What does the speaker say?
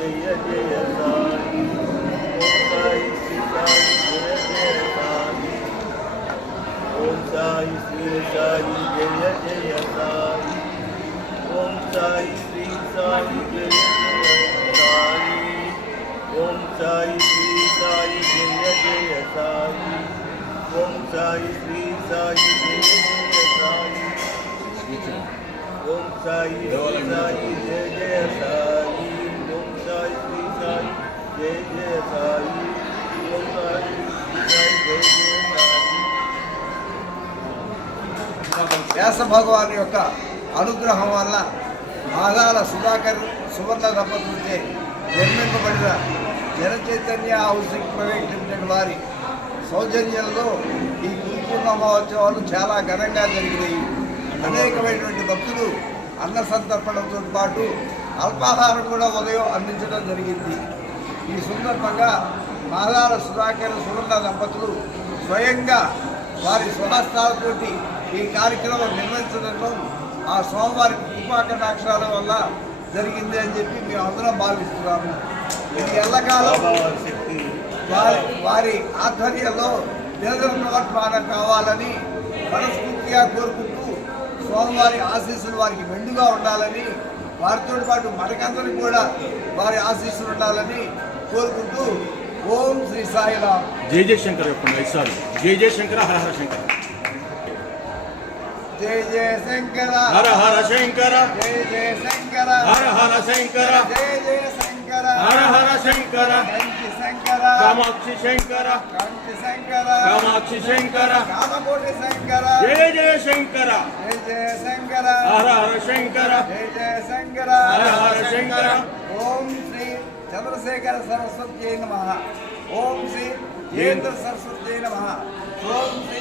Sai, Sai, Jai Jai Sai. వ్యాస భగవాన్ యొక్క అనుగ్రహం వల్ల మాగాల సుధాకర్ సువర్ణ దంపతులచే నిర్మింపబడిన జనచైతన్య హౌసింగ్ ప్రైవేట్ లిమిటెడ్ వారి సౌజన్యంలో ఈ గురుపూర్ణ మహోత్సవాలు చాలా ఘనంగా జరిగినాయి. అనేకమైనటువంటి భక్తులు అన్న సంతర్పణతో పాటు అల్పాహారం కూడా ఉదయం అందించడం జరిగింది. ఈ సందర్భంగా మాదాల సుధాకర్ సువర్ణ దంపతులు స్వయంగా వారి స్వహస్తాలతోటి ఈ కార్యక్రమం నిర్వహించడంలో ఆ స్వామివారి కృపాకటాక్షరాల వల్ల జరిగింది అని చెప్పి మేము అందరం భావిస్తున్నాము. ఇది ఎల్లకాలం వారి వారి ఆధ్వర్యంలో నిరంతరం కావాలని మనస్ఫూర్తిగా కోరుకుంటూ స్వామివారి ఆశీస్సులు వారికి మెండుగా ఉండాలని వారితో పాటు మనకందరికి కూడా వారి ఆశీస్సులు ఉండాలని కోరుకుంటూ ఓం శ్రీ సాయిరామ్. జై జయశంకర్ ఐదు సార్లు జై జయశంకర హర హర శంకర. జయ జయ శంకర. హర హర శంకర. జయ జయ శంకర. హర హర శంకర. జయ జయ శంకర. హర హర శంకర. శంకర. కామాక్షి శంకర. కంచి శంకర. కామాక్షి శంకర. కామకోటి శంకర. జయ జయ శంకర. జయ జయ శంకర. హర హర శంకర జయ జయ శంకర. హర హర శంకర. ఓం శ్రీ చంద్రశేఖర సరస్వతి నమ. ఓం శ్రీ జయేంద్ర సరస్వతి నమ. ఓం శ్రీ